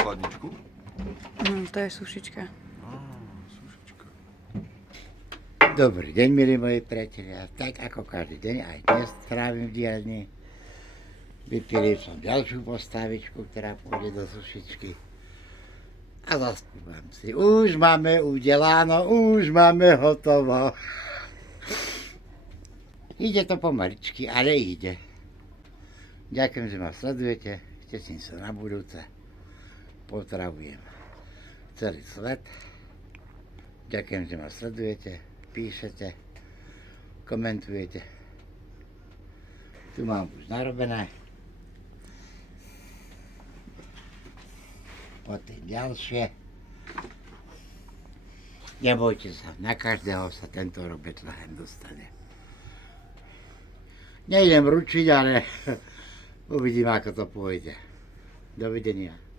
chladničku? To je sušička. Sušička. Dobrý deň, milí moji priatelia. Tak ako každý deň, aj dnes trávim v dielni. Vypilil som ďalšiu postavičku, ktorá pôjde do sušičky. A zaspívam si. Už máme udeláno, už máme hotovo. Ide to pomaličky, ale ide. Ďakujem, že ma sledujete. Teším sa na budúce. Pozdravujem celý svet. Ďakujem, že ma sledujete, píšete, komentujete. Tu mám už narobené. Potom ďalšie. Nebojte sa, na každého sa tento robec lahem dostane. Nejdem ručiť, ale uvidím, ako to pôjde. Dovidenia.